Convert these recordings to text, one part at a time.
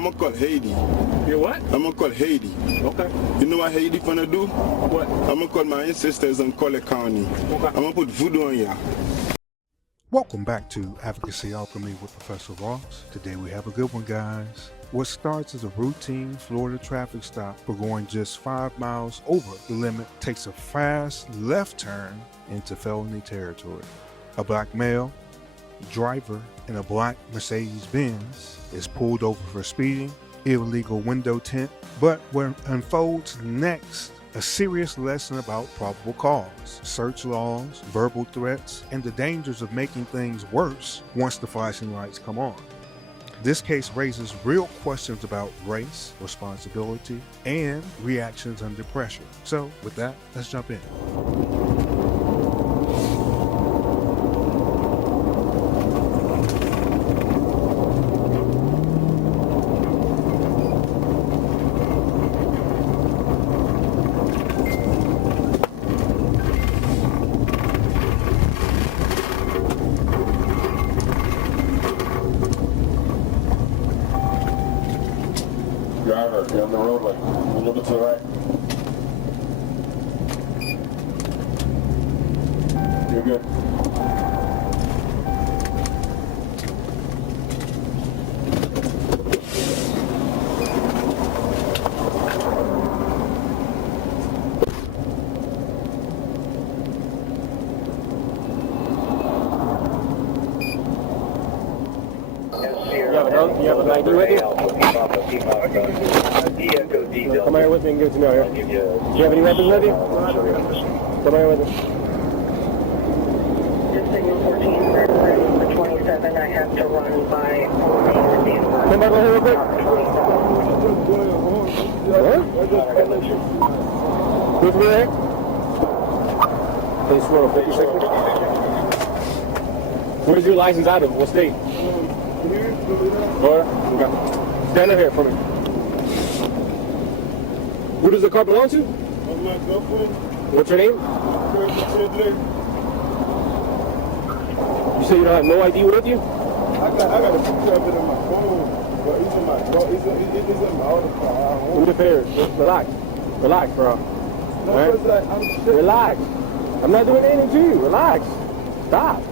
I'm gonna call Haiti. You what? I'm gonna call Haiti. Okay. You know what Haiti gonna do? What? I'm gonna call my ancestors and call the county. Okay. I'm gonna put voodoo on ya. Welcome back to Advocacy, Alchemy with Professor Ross. Today we have a good one, guys. What starts as a routine Florida traffic stop for going just 5 miles over the limit takes a fast left turn into felony territory. A black male driver in a black Mercedes-Benz is pulled over for speeding, illegal window tint, but what unfolds next, a serious lesson about probable cause, search laws, verbal threats, and the dangers of making things worse once the flashing lights come on. This case raises real questions about race, responsibility, and reactions under pressure. So with that, let's jump in. Driver, you're on the roadway. A little bit to the right. You're good. You have an ID with you? Come here with me and give it to me out here. Do you have any weapons with you? Come here with me. Signal 14, for 27, I have to run by Come back over here real quick. With me there? Please roll 56. Where's your license out of? What state? Or? Okay. Stand up here for me. Who does the car belong to? My girlfriend. What's your name? You say you don't have no ID with you? I got a picture of it on my phone, but it's in my other car. Who the pairs? Relax. Relax, bro. Right? Relax. I'm not doing anything to you. Relax. Stop.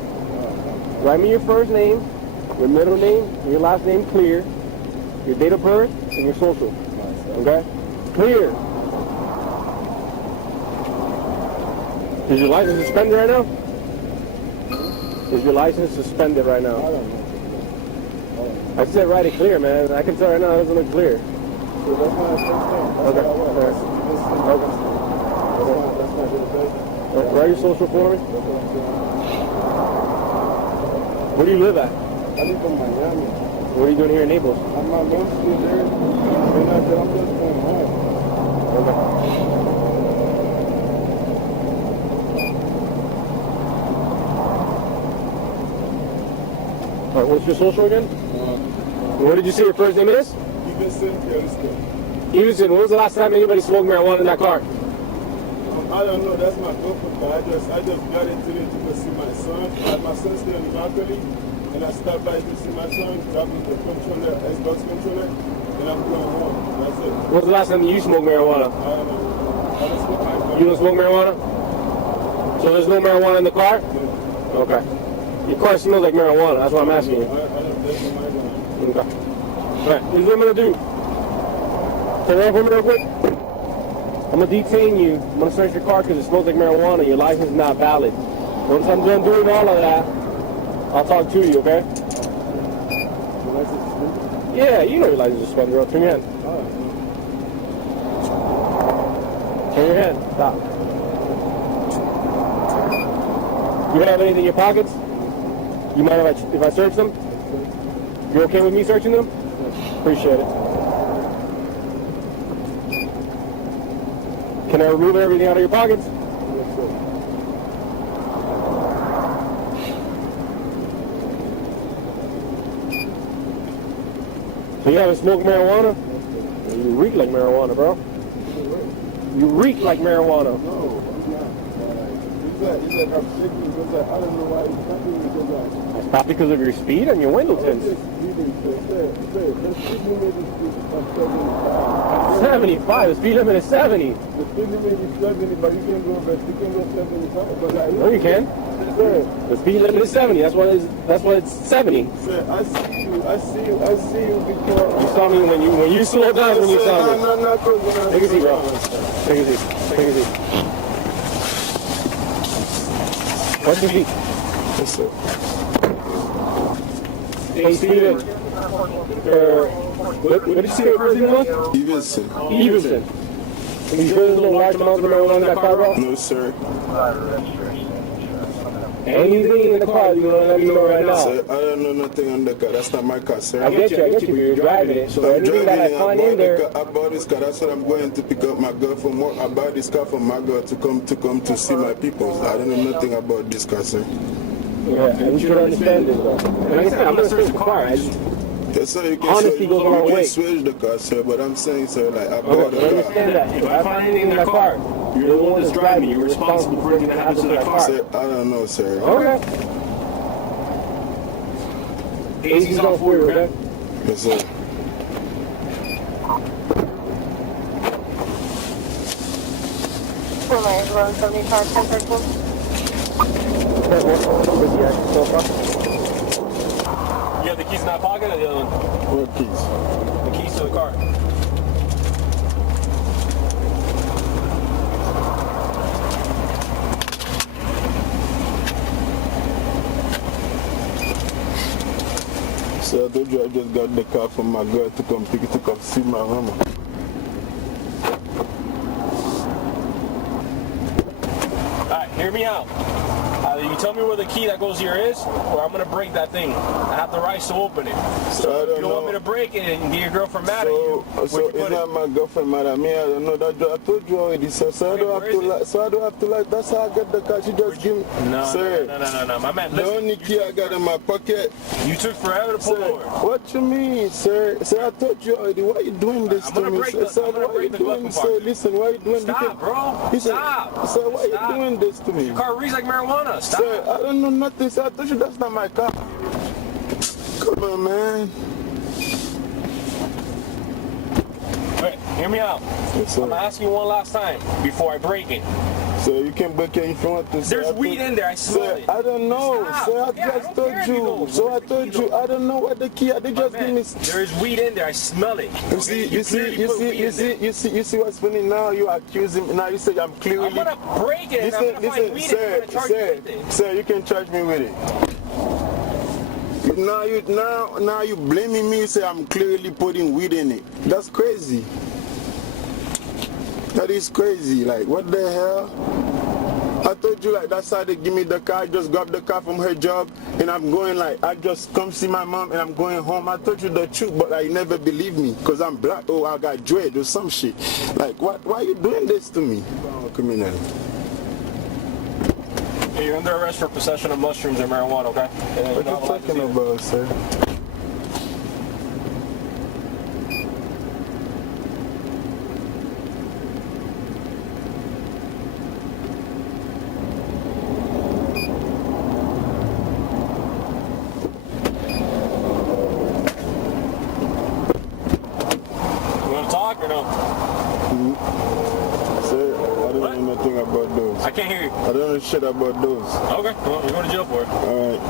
Write me your first name, your middle name, and your last name clear, your date of birth, and your social. Okay? Clear. Is your license suspended right now? Is your license suspended right now? I don't know. I said write it clear, man. I can tell right now it doesn't look clear. So that's my first thing. Okay. That's my little baby. Write your social for me. Where do you live at? I live in Miami. What are you doing here in Naples? I'm not going to there. I'm just going home. Okay. All right, what's your social again? What did you say your first name is? Evenson, when was the last time anybody smoked marijuana in that car? I don't know, that's my girlfriend, but I just got into it to go see my son. My son's still in Alchemy, and I stopped by to see my son, dropping the controller, Xbox controller, and I'm going home. That's it. When was the last time you smoked marijuana? I don't know. I don't smoke marijuana. You don't smoke marijuana? So there's no marijuana in the car? Yeah. Okay. Your car smells like marijuana, that's what I'm asking you. I don't take marijuana. Okay. Alright, here's what I'm gonna do. Turn around for me real quick. I'm gonna detain you. I'm gonna search your car because it smells like marijuana. Your license is not valid. Once I'm done doing all of that, I'll talk to you, okay? Yeah, you know your license is suspended, bro. Turn your hand. Turn your hand. Stop. You have anything in your pockets? You mind if I search them? You okay with me searching them? Appreciate it. Can I remove everything out of your pockets? Yes, sir. So you haven't smoked marijuana? You reek like marijuana, bro. You reek like marijuana. No, I'm not. He's like, I'm sick because I don't know why he's stopping me because It's not because of your speed and your window tints. He The speed limit is 75. The speed limit is 70. The speed limit is 70, but you can go 75. But No, you can. Sir, The speed limit is 70. That's why it's 70. sir, I see you before. You saw me when you slowed down when you saw me. No, Take a seat, bro. Take a seat. Take a seat. What's your seat? Yes, sir. Hey, Steven. What did you say your first name was? Stevenson. Stevenson. Can you feel no large amounts of marijuana in that car, bro? No, sir. Anything in the car, you want to let me know right now. Sir, I don't know nothing on the car. That's not my car, sir. I get you. You're driving it. So anything that I find in there. I bought this car. That's what I'm going to pick up my girl from work. I bought this car for my girl to come to see my people. I don't know nothing about this car, sir. Yeah, and you should understand this, though. And like I said, I'm going to search the car. Yes, sir, you can Honesty goes a long way. switch the car, sir, but I'm saying, sir, like, I Okay, bought the car. understand that. If I find anything in that car, you're the one that's driving. You're responsible for anything that happens in that car. Sir, I don't know, sir. Okay. AC's on for you, okay? Yes, sir. Reliance 175, 1013. You have the keys in that pocket or the other one? What keys? The keys to the car. So I told you I just got the car from my girl to come see my mama. Alright, hear me out. You tell me where the key that goes here is, or I'm going to break that thing. I have the rights to open it. So if you don't want me to break it and get your girlfriend mad at you, so it's not my girlfriend mad at me. I don't know that. I told you already, sir. So I don't have to like. That's how I get the car. She just give me. No. My man, The listen. only key I got in my pocket. You took forever to pull Sir, over. what you mean, sir? Sir, I told you already. Why are you doing this to me? Sir, why are you doing this? Sir, listen, why are you doing this? Stop, bro. Listen, Stop. Sir, why are you doing this to me? Your car reads like marijuana. Stop. Sir, I don't know nothing. Sir, I told you that's not my car. Come on, man. Wait, hear me out. Yes, I'm gonna ask you one last time before I break it. So you can break it if you want to. Sir, There's weed in there. I smell Sir, it. I don't know. Stop. Sir, I Yeah, just I don't told care if you. you go. So I told you. I don't know what the key. They just give me. There is weed in there. I smell it. You see what's funny now? You accusing me. Now you say I'm clearly. I'm gonna break it. I'm gonna find weed in it. I'm gonna charge you with it. Sir, you can charge me with it. Now you blaming me. Say I'm clearly putting weed in it. That's crazy. That is crazy. Like what the hell? I told you like that's how they give me the car. I just grabbed the car from her job and I'm going like I just come see my mom and I'm going home. I told you the truth, but like, you never believe me because I'm black. Oh, I got dread or some shit. Like what? Why are you doing this to me? I'm a criminal. Hey, you're under arrest for possession of mushrooms or marijuana, okay? What are you talking about, sir? You want to talk or no? Sir, I don't know nothing about those. I can't hear you. I don't know shit about those. Okay, well, you're going to jail for it. Alright.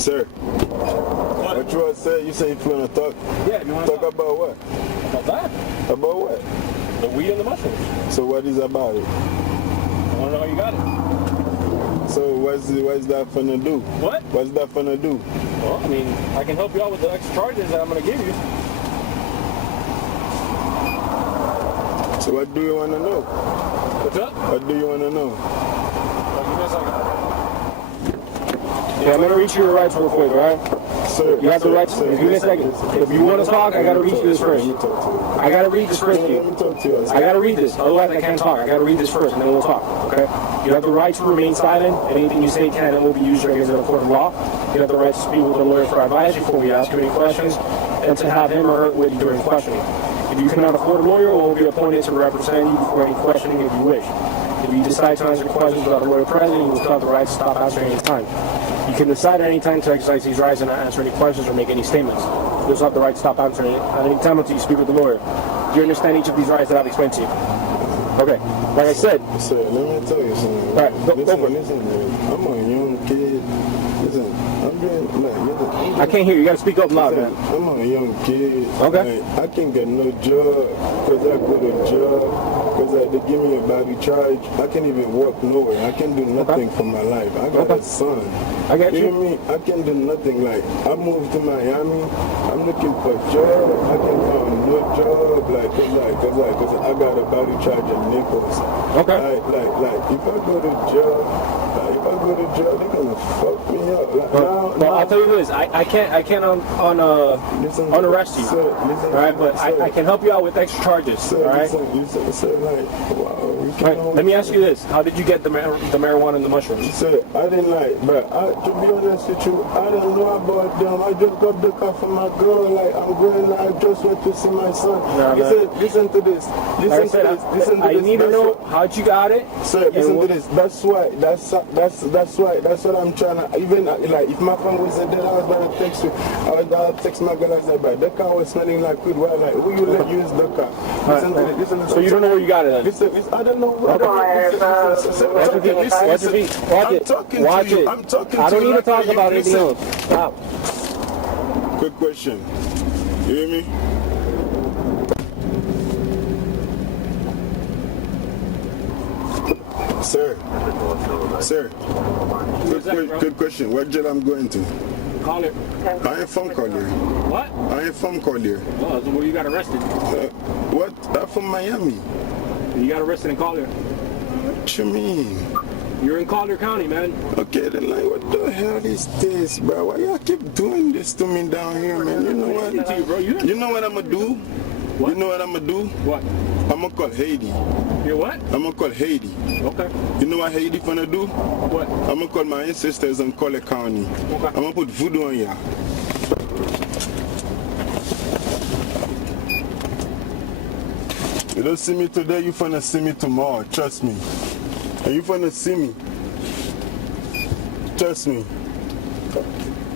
Sir, what you want to say? You say if you want to talk? Yeah, if you want to Talk about what? About that? About what? The weed and the mushrooms. So what is about it? I want to know how you got it. So what's that finna do? What? What's that finna do? Well, I mean, I can help you out with the extra charges that I'm going to give you. So what do you want to know? What's up? What do you want to know? Give me a second. Yeah, I'm going to reach your rights real quick, all right? Sir, You have the right to, give me a second. If you want to talk, I got to read you this first. I got to read this first to Let me you. talk to you. I got to read this, otherwise I can't talk. I got to read this first and then we'll talk, okay? You have the right to remain silent. Anything you say can and will be used against a court of law. You have the right to speak with a lawyer for advice before we ask you any questions and to have him or her with you during questioning. If you cannot afford a lawyer, we'll be appointed to represent you before any questioning if you wish. If you decide to answer questions without a lawyer present, you will still have the right to stop answering any time. You can decide at any time to exercise these rights and not answer any questions or make any statements. You also have the right to stop answering at any time until you speak with the lawyer. Do you understand each of these rights that I've explained to you? Okay, like I said. Sir, let me tell you something. All right, go for it. Listen, man. I'm a young kid. Listen, I'm doing, like, I can't hear you. You got to speak up loud, man. I'm a young kid. Okay. Like, I can't get no job because I go to job. Because they give me a body charge. I can't even walk nowhere. I can't do nothing for my life. I got a son. I get you. You know what I mean? I can't do nothing. Like, I moved to Miami. I'm looking for a job. I can't find no job. Cause I got a body charge in Naples. Okay. Like, if I go to jail, they're gonna fuck me up. Well, I'll tell you this. I can't unarrest you. Sir, all right, but I can help you out with extra charges. Sir, all right. Sir, like, wow. All right, let me ask you this: how did you get the marijuana and the mushrooms? Sir, I didn't like, but to be honest with you, I don't know about them. I just got the car from my girl. Like, I'm going. I just went to see my son. Listen to this. Listen to this. I need to know how'd you got it. Sir, listen to this. That's why. That's what I'm trying to. Even like, if my phone wasn't dead, I was about to text you. I was about to text my girl. I said, but the car was smelling like weed. Why? Like, who you let use the car? Listen to this. So you don't know where you got it? Listen, I don't know. Watch it. I'm talking to you. I don't need to talk about anything else. Stop. Quick question. You hear me? Sir. Good question. What jail I'm going to? Collier. I ain't from Collier. What? I ain't from Collier. Oh, so where you got arrested? What? I'm from Miami. You got arrested in Collier. What you mean? You're in Collier County, man. Okay, then like, what the hell is this, bro? Why y'all keep doing this to me down here, man? You know what? You know what I'm gonna do? What? You know what I'm gonna do? What? I'm gonna call Haiti. You're what? I'm gonna call Haiti. Okay. You know what Haiti gonna do? What? I'm gonna call my ancestors in Collier County. Okay. I'm gonna put voodoo on ya. You don't see me today, you finna see me tomorrow. Trust me. And you finna see me. Trust me.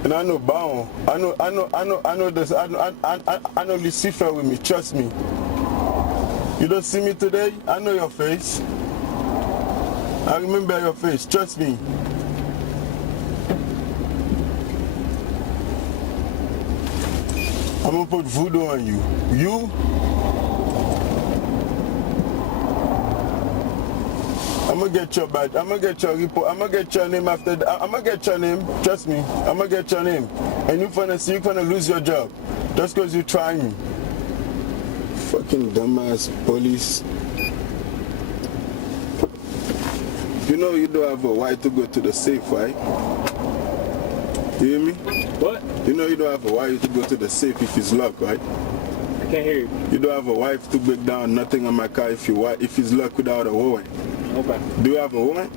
And I know Baon. I know this. I know Lucifer with me. Trust me. You don't see me today? I know your face. I remember your face. Trust me. I'm gonna put voodoo on you. You? I'm gonna get your badge. I'm gonna get your report. I'm gonna get your name after that. I'm gonna get your name. Trust me. I'm gonna get your name. And you're gonna lose your job. Just because you try me. Fucking dumbass police. You know you don't have a right to go to the safe, right? You hear me? What? You know you don't have a right to go to the safe if it's locked, right? I can't hear you. You don't have a wife to break down nothing on my car if it's locked without a warrant. Okay. Do you have a warrant?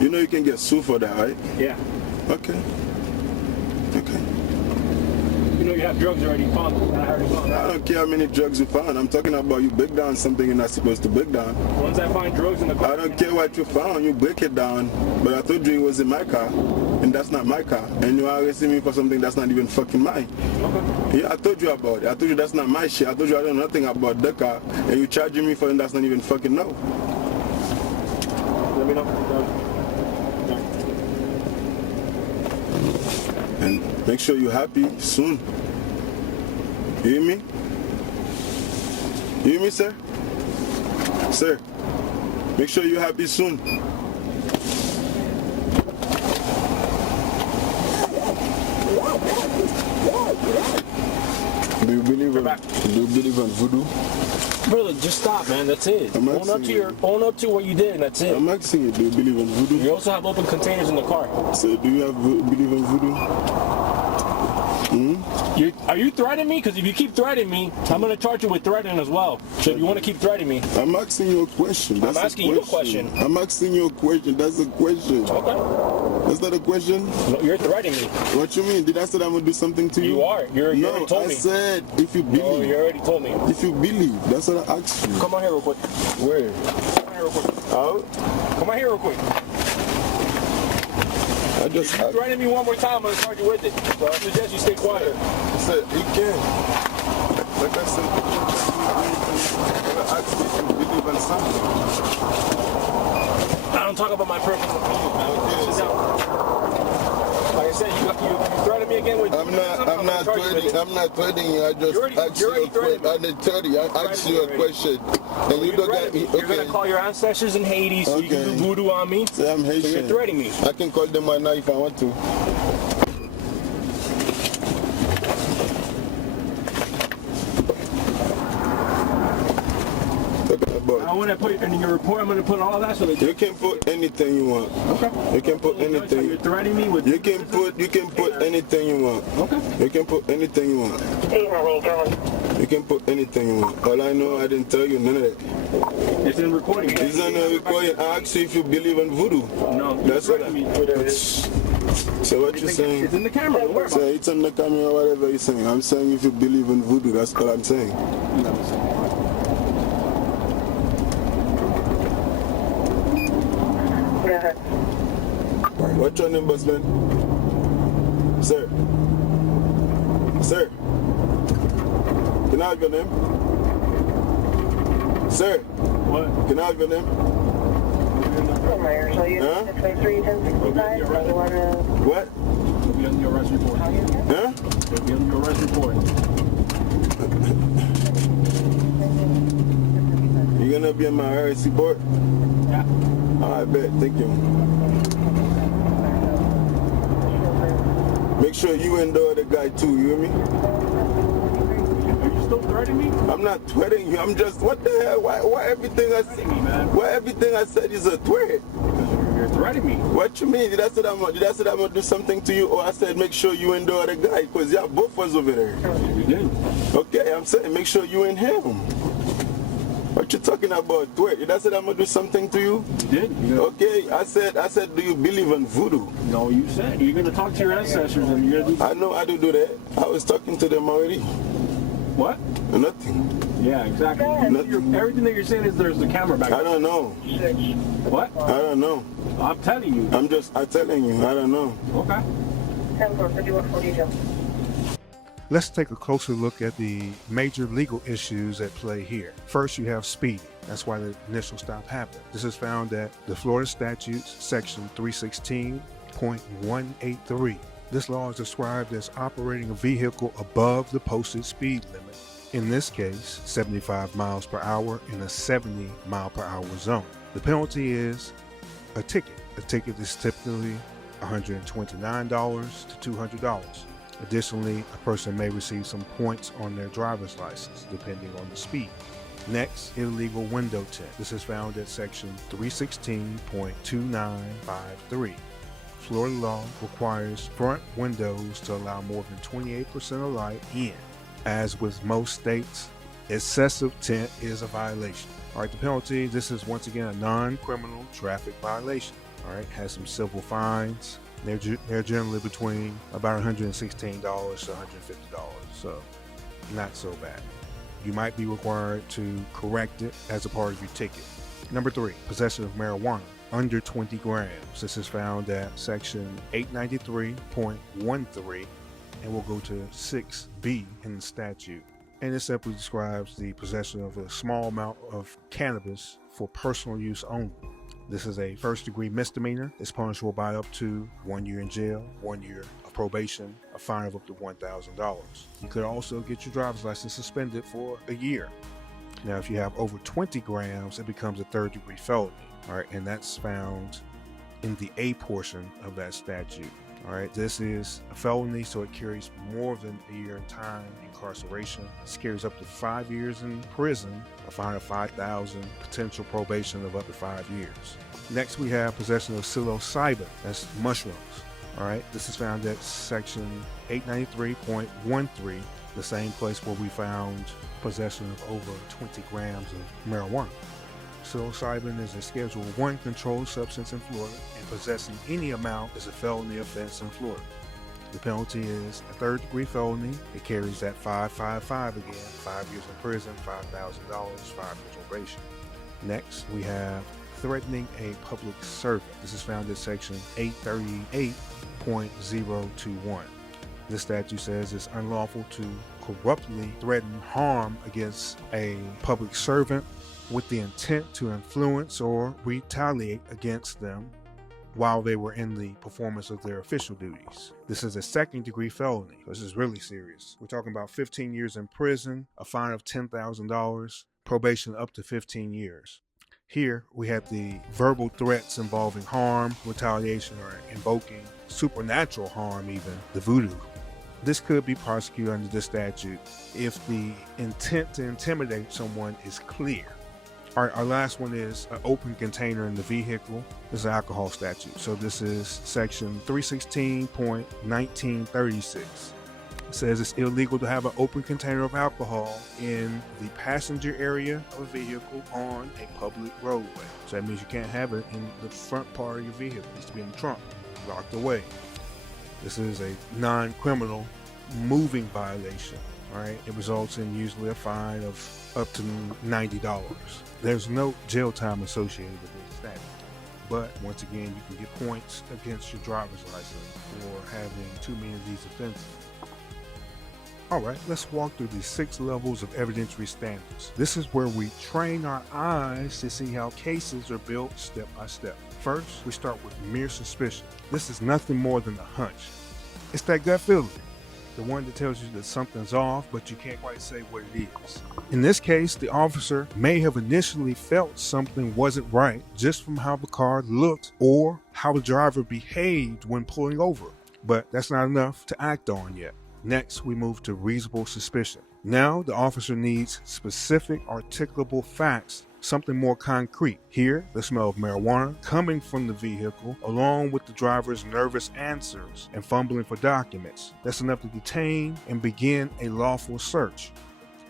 You know you can get sued for that, right? Yeah. Okay. You know you have drugs already found. I don't care how many drugs you found. I'm talking about you break down something you're not supposed to break down. Once I find drugs in the car. I don't care what you found. You break it down. But I told you it was in my car. And that's not my car. And you are arresting me for something that's not even fucking mine. Okay. Yeah, I told you about it. I told you that's not my shit. I told you I don't know nothing about the car. And you charging me for something that's not even fucking no. Let me know. And make sure you're happy soon. You hear me? You hear me, sir? Sir, make sure you're happy soon. Do you believe in voodoo? Brother, just stop, man. That's it. Own up to what you did, and that's it. I'm asking you, do you believe in voodoo? You also have open containers in the car. So do you believe in voodoo? Are you threatening me? Because if you keep threatening me, I'm going to charge you with threatening as well. So you want to keep threatening me? I'm asking you a question. I'm asking you a question. I'm asking you a question. That's a question. Okay. That's not a question? No, you're threatening me. What you mean? Did I say I'm going to do something to you? You are. You already told me. I said if you believe. No, you already told me. If you believe. That's what I asked you. Come on here real quick. Where? Come on here real quick. Out? Come on here real quick. I just... If you threaten me one more time, I'm going to charge you with it. So I suggest you stay quiet. I said, you can. Like I said, I ask you if you believe in something. I don't talk about my personal opinion, man. Okay. Sit down. Like I said, you threaten me again with... I'm not threatening you. I just asked you a question. I didn't tell you. I asked you a question. And you look at me. You're going to call your ancestors in Haiti so you can do voodoo on me? So I'm Haitian. So you're threatening me. I can call them right now if I want to. I want to put in your report. I'm going to put all that so that you can put anything you want. Okay. You can put anything. So you're threatening me with. You can put anything you want. Okay. You can put anything you want. You can put anything you want. All I know, I didn't tell you none of that. It's in recording. It's in the recording. I asked you if you believe in voodoo. No. That's what. So what you saying? It's in the camera. Don't worry about it. It's in the camera. Whatever you're saying. I'm saying if you believe in voodoo. That's all I'm saying. What's your name, bossman? Sir. Sir. Can I have your name? Sir. What? Can I have your name? Huh? What? It'll be on your arrest report. Huh? It'll be on your arrest report. You gonna be on my arrest report? Yeah. I bet. Thank you. Make sure you and the other guy too, you hear me? Are you still threatening me? I'm not threatening you, I'm just, what the hell? Why everything I said is a threat? You're threatening me. What you mean? Did I say I'm gonna do something to you, or I said make sure you and the other guy, because y'all both was over there. You did. Okay, I'm saying make sure you and him. What you talking about? Threat? Did I say I'm gonna do something to you? You did. Okay, I said, do you believe in voodoo? No, you said you're gonna talk to your ancestors and you're gonna do. I know I do that. I was talking to them already. What? Nothing. Yeah, exactly. Everything that you're saying is there's the camera back. I don't know. What? I don't know. I'm telling you. I'm telling you. I don't know. Okay. 10-4-51-42. Let's take a closer look at the major legal issues at play here. First, you have speeding. That's why the initial stop happened. This is found at the Florida statutes, section 316.183. This law is described as operating a vehicle above the posted speed limit. In this case, 75 miles per hour in a 70 mile per hour zone. The penalty is a ticket. A ticket is typically $129 to $200. Additionally, a person may receive some points on their driver's license, depending on the speed. Next, illegal window tint. This is found at section 316.2953. Florida law requires front windows to allow more than 28% of light in. As with most states, excessive tint is a violation. All right, the penalty, this is once again a non-criminal traffic violation. All right, has some civil fines. They're generally between about $116 to $150, so not so bad. You might be required to correct it as a part of your ticket. Number 3, possession of marijuana under 20 grams. This is found at section 893.13, and we'll go to 6B in the statute. And it simply describes the possession of a small amount of cannabis for personal use only. This is a first-degree misdemeanor. It's punishable by up to 1 year in jail, 1 year of probation, a fine of up to $1,000. You could also get your driver's license suspended for a year. Now, if you have over 20 grams, it becomes a third-degree felony. All right, and that's found in the A portion of that statute. All right, this is a felony, so it carries more than a year in time incarceration. It carries up to 5 years in prison, a fine of $5,000, potential probation of up to 5 years. Next, we have possession of psilocybin, that's mushrooms. All right, this is found at section 893.13, the same place where we found possession of over 20 grams of marijuana. Psilocybin is a Schedule 1 controlled substance in Florida, and possessing any amount is a felony offense in Florida. The penalty is a third-degree felony. It carries that 555 again, 5 years in prison, $5,000, 5 years probation. Next, we have threatening a public servant. This is found in section 838.021. This statute says it's unlawful to corruptly threaten harm against a public servant with the intent to influence or retaliate against them while they were in the performance of their official duties. This is a second-degree felony. This is really serious. We're talking about 15 years in prison, a fine of $10,000, probation up to 15 years. Here, we have the verbal threats involving harm, retaliation, or invoking supernatural harm even, the voodoo. This could be prosecuted under this statute if the intent to intimidate someone is clear. All right, our last one is an open container in the vehicle. This is an alcohol statute. So this is section 316.1936. It says it's illegal to have an open container of alcohol in the passenger area of a vehicle on a public roadway. So that means you can't have it in the front part of your vehicle. It needs to be in the trunk, locked away. This is a non-criminal moving violation. All right, it results in usually a fine of up to $90. There's no jail time associated with this statute. But once again, you can get points against your driver's license for having too many of these offenses. All right, let's walk through the 6 levels of evidentiary standards. This is where we train our eyes to see how cases are built step by step. First, we start with mere suspicion. This is nothing more than a hunch. It's that gut feeling, the one that tells you that something's off, but you can't quite say what it is. In this case, the officer may have initially felt something wasn't right just from how the car looked or how the driver behaved when pulling over, but that's not enough to act on yet. Next, we move to reasonable suspicion. Now, the officer needs specific articulable facts, something more concrete. Here, the smell of marijuana coming from the vehicle, along with the driver's nervous answers and fumbling for documents. That's enough to detain and begin a lawful search.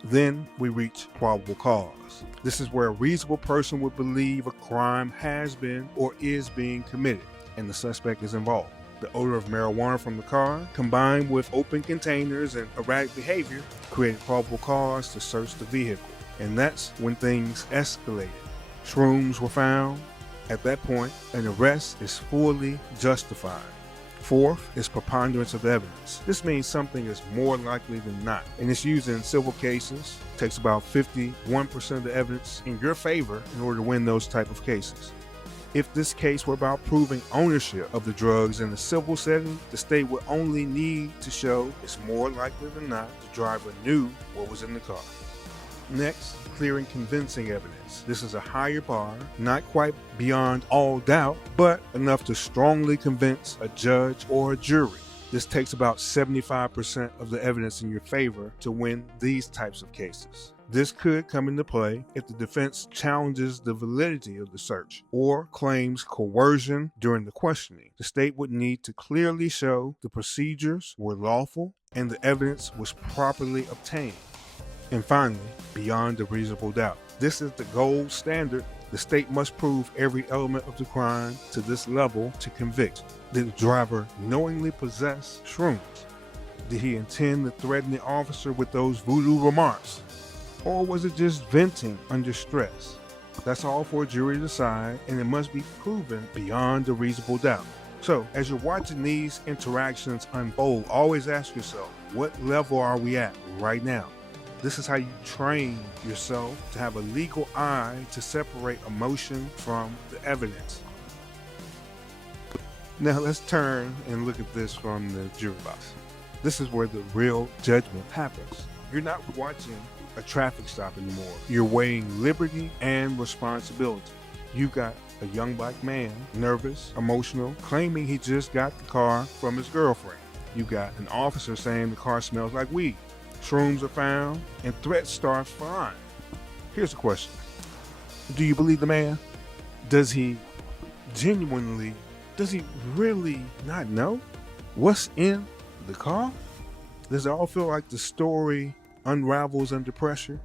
Then we reach probable cause. This is where a reasonable person would believe a crime has been or is being committed, and the suspect is involved. The odor of marijuana from the car, combined with open containers and erratic behavior, created probable cause to search the vehicle. And that's when things escalated. Shrooms were found. At that point, an arrest is fully justified. Fourth is preponderance of evidence. This means something is more likely than not, and it's used in civil cases. It takes about 51% of the evidence in your favor in order to win those type of cases. If this case were about proving ownership of the drugs in a civil setting, the state would only need to show it's more likely than not the driver knew what was in the car. Next, clear and convincing evidence. This is a higher bar, not quite beyond all doubt, but enough to strongly convince a judge or a jury. This takes about 75% of the evidence in your favor to win these types of cases. This could come into play if the defense challenges the validity of the search or claims coercion during the questioning. The state would need to clearly show the procedures were lawful and the evidence was properly obtained. And finally, beyond a reasonable doubt. This is the gold standard. The state must prove every element of the crime to this level to convict. Did the driver knowingly possess shrooms? Did he intend to threaten the officer with those voodoo remarks? Or was it just venting under stress? That's all for a jury to decide, and it must be proven beyond a reasonable doubt. So, as you're watching these interactions unfold, always ask yourself, what level are we at right now? This is how you train yourself to have a legal eye to separate emotion from the evidence. Now let's turn and look at this from the jury box. This is where the real judgment happens. You're not watching a traffic stop anymore. You're weighing liberty and responsibility. You got a young black man, nervous, emotional, claiming he just got the car from his girlfriend. You got an officer saying the car smells like weed. Shrooms are found and threats start flying. Here's the question. Do you believe the man? Does he really not know what's in the car? Does it all feel like the story unravels under pressure?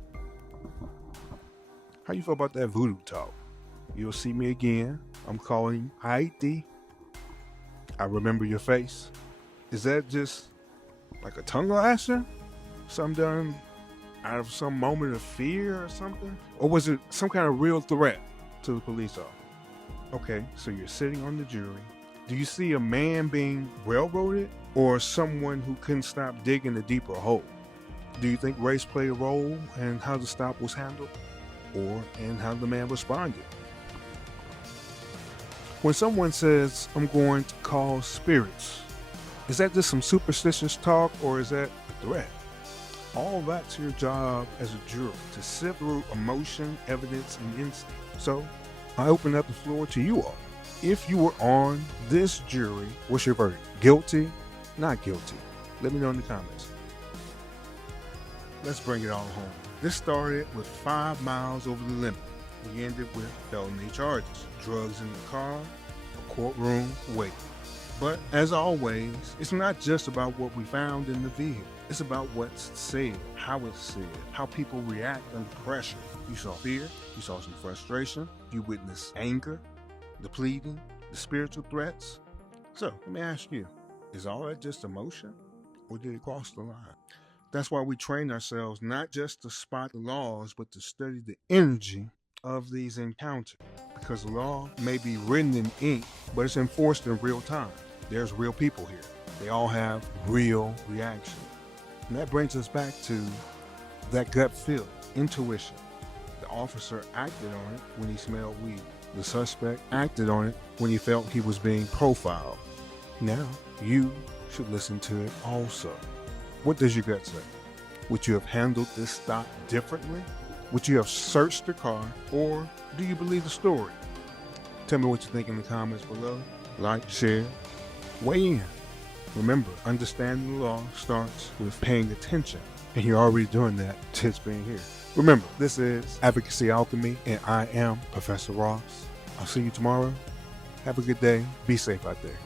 How you feel about that voodoo talk? You'll see me again. I'm calling Haiti. I remember your face. Is that just like a tongue lasher? Something done out of some moment of fear or something? Or was it some kind of real threat to the police officer? Okay, so you're sitting on the jury. Do you see a man being railroaded or someone who couldn't stop digging a deeper hole? Do you think race played a role in how the stop was handled or in how the man responded? When someone says, I'm going to call spirits, is that just some superstitious talk or is that a threat? All that's your job as a juror, to sift through emotion, evidence, and instinct. So, I open up the floor to you all. If you were on this jury, what's your verdict? Guilty? Not guilty? Let me know in the comments. Let's bring it all home. This started with 5 miles over the limit. We ended with felony charges, drugs in the car, a courtroom wait. But as always, it's not just about what we found in the vehicle. It's about what's said, how it's said, how people react under pressure. You saw fear, you saw some frustration, you witnessed anger, the pleading, the spiritual threats. So let me ask you, is all that just emotion or did it cross the line? That's why we train ourselves not just to spot the laws, but to study the energy of these encounters. Because the law may be written in ink, but it's enforced in real time. There's real people here. They all have real reaction. And that brings us back to that gut feel, intuition. The officer acted on it when he smelled weed. The suspect acted on it when he felt he was being profiled. Now, you should listen to it also. What does your gut say? Would you have handled this stop differently? Would you have searched the car, or do you believe the story? Tell me what you think in the comments below. Like, share, weigh in. Remember, understanding the law starts with paying attention, and you're already doing that just being here. Remember, this is Advocacy Alchemy, and I am Professor Ross. I'll see you tomorrow. Have a good day. Be safe out there.